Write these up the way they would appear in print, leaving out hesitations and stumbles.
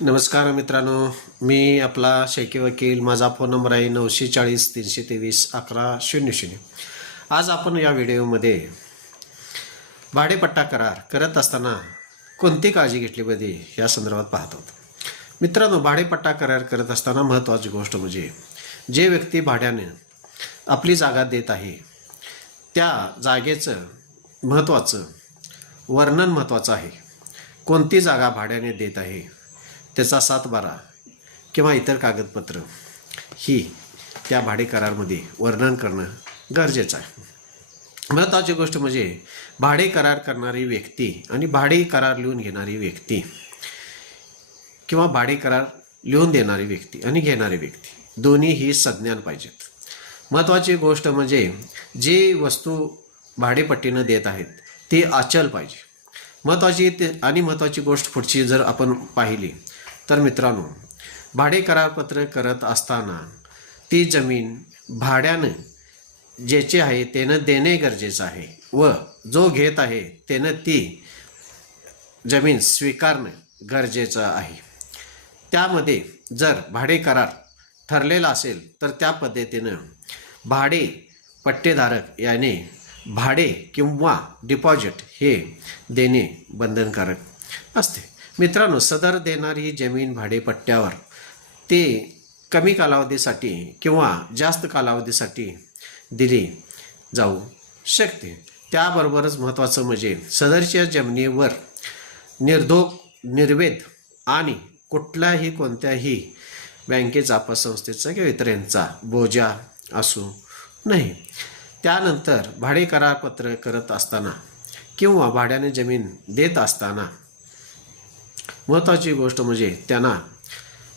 नमस्कार मित्रांनो, मी आपला शेळके वकील. माझा फोन नंबर आहे 940-323-1100. आज आपण या व्हिडिओमध्ये भाडेपट्टा करार करत असताना कोणती काळजी घेतली पाहिजे या संदर्भात पाहतो. मित्रांनो, भाडेपट्टा करार करत असताना महत्त्वाची गोष्ट म्हणजे जे व्यक्ती भाड्याने आपली जागा देत आहे त्या जागेचं महत्त्वाचं वर्णन महत्त्वाचं आहे. कोणती जागा भाड्याने देत आहे, त्याचा 7/12 किंवा इतर कागदपत्र ही त्या भाडे करारमध्ये वर्णन करणं गरजेचं आहे. महत्त्वाची गोष्ट म्हणजे भाडे करार करणारी व्यक्ती आणि भाडे करार लिहून घेणारी व्यक्ती किंवा भाडे करार लिहून देणारी व्यक्ती आणि घेणारी व्यक्ती दोन्हीही संज्ञान पाहिजेत. महत्त्वाची गोष्ट म्हणजे जी वस्तू भाडेपट्टीनं देत आहेत ती अचल पाहिजे. महत्त्वाची गोष्ट पुढची जर आपण पाहिली तर मित्रांनो, भाडे करारपत्र करत असताना ती जमीन भाड्यानं ज्याचे आहे त्यानं देणे गरजेचं आहे व जो घेत आहे त्यानं ती जमीन स्वीकारणं गरजेचं आहे. त्यामध्ये जर भाडे करार ठरलेला असेल तर त्या पद्धतीनं भाडे पट्टेधारक याने भाडे किंवा डिपॉझिट हे देणे बंधनकारक असते. मित्रांनो, सदर देणारी जमीन भाडेपट्ट्यावर ते कमी कालावधीसाठी किंवा जास्त कालावधीसाठी दिली जाऊ शकते. त्याबरोबरच महत्त्वाचं म्हणजे सदरच्या जमिनीवर निर्वेद आणि कोणत्याही बँकेचा, पतसंस्थेचा किंवा इतरांचा बोजा असू नये. त्यानंतर भाडे करारपत्र करत असताना किंवा भाड्याने जमीन देत असताना महत्त्वाची गोष्ट म्हणजे त्यांना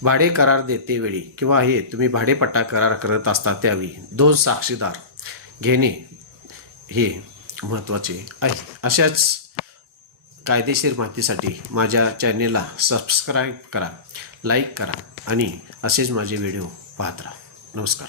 भाडे करार देतेवेळी किंवा हे तुम्ही भाडेपट्टा करार करत असता त्यावेळी 2 साक्षीदार घेणे हे महत्त्वाचे आहे. अशाच कायदेशीर माहितीसाठी माझ्या चॅनेलला सबस्क्राईब करा, लाईक करा आणि असेच माझे व्हिडिओ पाहत राहा. नमस्कार.